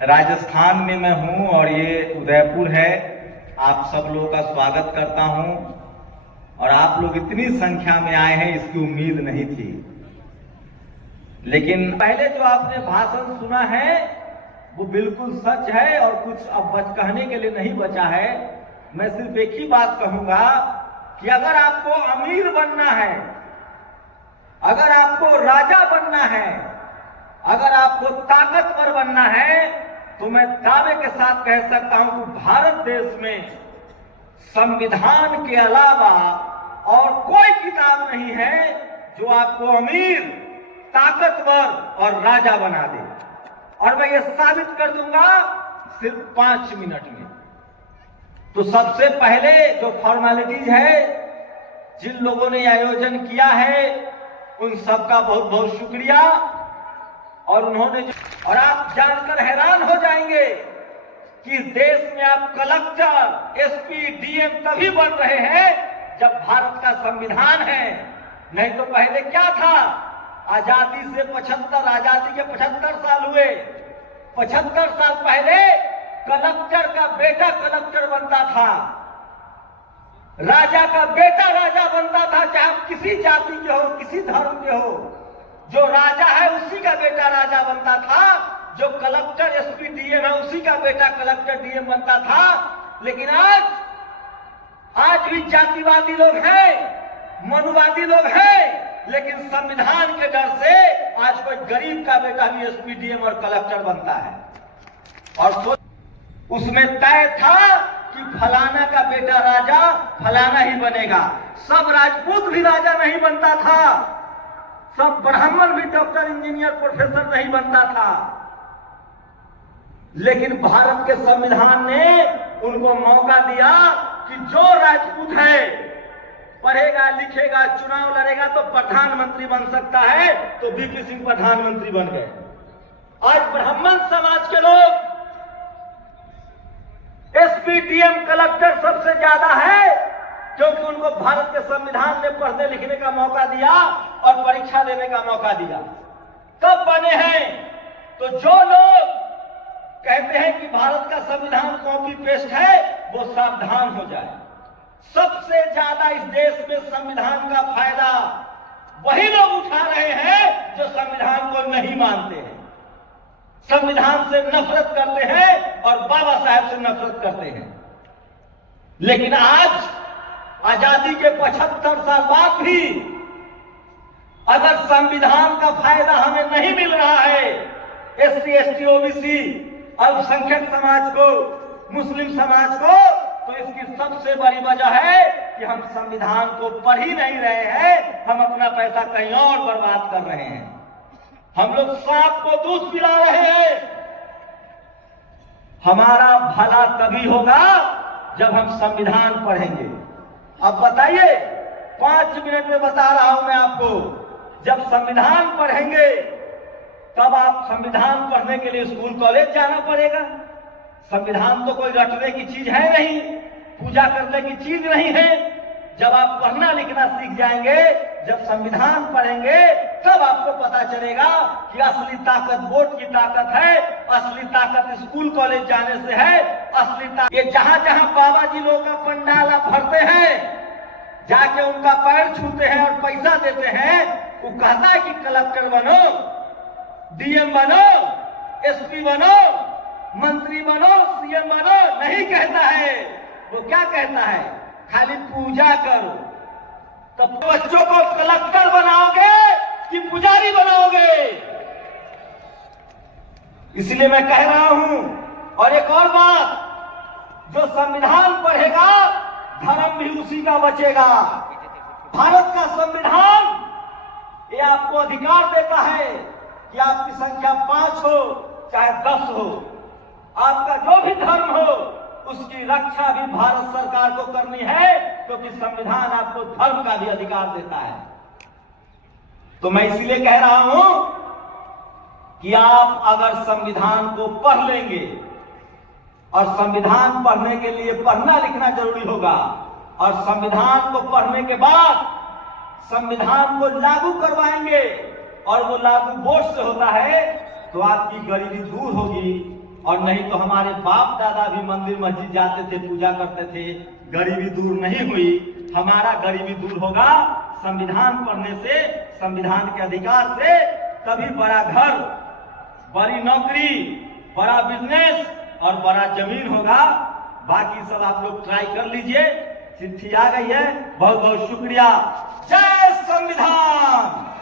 राजस्थान में मैं हूं और ये उदयपुर है। आप सब लोगों का स्वागत करता हूं और आप लोग इतनी संख्या में आए हैं इसकी उम्मीद नहीं थी। लेकिन पहले जो आपने भाषण सुना है वो बिल्कुल सच है और कुछ अब कहने के लिए नहीं बचा है। मैं सिर्फ एक ही बात कहूंगा कि अगर आपको अमीर बनना है, अगर आपको राजा बनना है, अगर आपको ताकतवर बनना है तो मैं दावे के साथ कह सकता हूं कि भारत देश में संविधान के अलावा और कोई किताब नहीं है जो आपको अमीर, ताकतवर और राजा बना दे। और मैं ये साबित कर दूंगा सिर्फ 5 मिनट में। तो सबसे पहले जो फॉर्मेलिटीज है, जिन लोगों ने आयोजन किया है उन सबका बहुत बहुत शुक्रिया। और और आप जानकर हैरान हो जाएंगे कि इस देश में आप कलेक्टर, एसपी, डीएम तभी बन रहे हैं जब भारत का संविधान है। नहीं तो पहले क्या था? आजादी के 75 साल हुए। 75 साल पहले कलेक्टर का बेटा कलेक्टर बनता था, राजा का बेटा राजा बनता था, चाहे आप किसी जाति के हो, किसी धर्म के हो। जो राजा है उसी का बेटा राजा बनता था, जो कलेक्टर, एसपी, डीएम है उसी का बेटा कलेक्टर, डीएम बनता था। लेकिन आज भी जातिवादी लोग हैं, मनुवादी लोग हैं, लेकिन संविधान के डर से आज कोई गरीब का बेटा भी एसपी, डीएम और कलेक्टर बनता है। और उसमें तय था कि फलाना का बेटा राजा फलाना ही बनेगा। सब राजपूत भी राजा नहीं बनता था, सब ब्राह्मण भी डॉक्टर, इंजीनियर, प्रोफेसर नहीं बनता था। लेकिन भारत के संविधान ने उनको मौका दिया कि जो राजपूत है, पढ़ेगा, लिखेगा, चुनाव लड़ेगा तो प्रधानमंत्री बन सकता है। तो वीपी सिंह प्रधानमंत्री बन गए। आज ब्राह्मण समाज के लोग एसपी, डीएम, कलेक्टर सबसे ज्यादा है, क्योंकि उनको भारत के संविधान ने पढ़ने लिखने का मौका दिया और परीक्षा देने का मौका दिया। कब बने हैं? तो जो लोग कहते हैं कि भारत का संविधान कॉपी पेस्ट है, वो सावधान हो जाए। सबसे ज्यादा इस देश में संविधान का फायदा वही लोग उठा रहे हैं जो संविधान को नहीं मानते हैं, संविधान से नफरत करते हैं और बाबा साहेब से नफरत करते हैं। लेकिन आज आजादी के 75 साल बाद भी अगर संविधान का फायदा हमें नहीं मिल रहा है, एससी, एसटी, ओबीसी, अल्पसंख्यक समाज को, मुस्लिम समाज को, तो इसकी सबसे बड़ी वजह है कि हम संविधान को पढ़ ही नहीं रहे हैं। हम अपना पैसा कहीं और बर्बाद कर रहे हैं। हम लोग सांप को दूध पिला रहे हैं। हमारा भला तभी होगा जब हम संविधान पढ़ेंगे। अब बताइए, 5 मिनट में बता रहा हूं मैं आपको, जब संविधान पढ़ेंगे तब आप संविधान पढ़ने के लिए स्कूल कॉलेज जाना पड़ेगा। संविधान तो कोई रटने की चीज है नहीं, पूजा करने की चीज नहीं है। जब आप पढ़ना लिखना सीख जाएंगे, जब संविधान पढ़ेंगे, तब आपको पता चलेगा कि असली ताकत वोट की ताकत है, असली ताकत स्कूल कॉलेज जाने से है, असली ताकत ये जहां जहां बाबा जी लोग का पंडाल आप भरते हैं, जाके उनका पैर छूते हैं और पैसा देते हैं। वो कहता है कि कलेक्टर बनो, डीएम बनो, एसपी बनो, मंत्री बनो, सीएम बनो, नहीं कहता है। वो क्या कहता है? खाली पूजा करो। तब बच्चों को कलेक्टर बनाओगे कि पुजारी बनाओगे? इसलिए मैं कह रहा हूं। और एक और बात, जो संविधान पढ़ेगा धर्म भी उसी का बचेगा। भारत का संविधान ये आपको अधिकार देता है कि आपकी संख्या 5 हो चाहे 10 हो, आपका जो भी धर्म हो उसकी रक्षा भी भारत सरकार को करनी है, क्योंकि संविधान आपको धर्म का भी अधिकार देता है। तो मैं इसलिए कह रहा हूं कि आप अगर संविधान को पढ़ लेंगे, और संविधान पढ़ने के लिए पढ़ना लिखना जरूरी होगा, और संविधान को पढ़ने के बाद संविधान को लागू करवाएंगे, और वो लागू वोट से होता है, तो आपकी गरीबी दूर होगी, और नहीं तो हमारे बाप दादा भी मंदिर मस्जिद जाते थे, पूजा करते थे, गरीबी दूर नहीं हुई। हमारा गरीबी दूर होगा संविधान पढ़ने से, संविधान के अधिकार से। तभी बड़ा घर, बड़ी नौकरी, बड़ा बिजनेस और बड़ा जमीन होगा। बाकी सब आप लोग ट्राई कर लीजिए। चिट्ठी आ गई है, बहुत बहुत शुक्रिया। जय संविधान।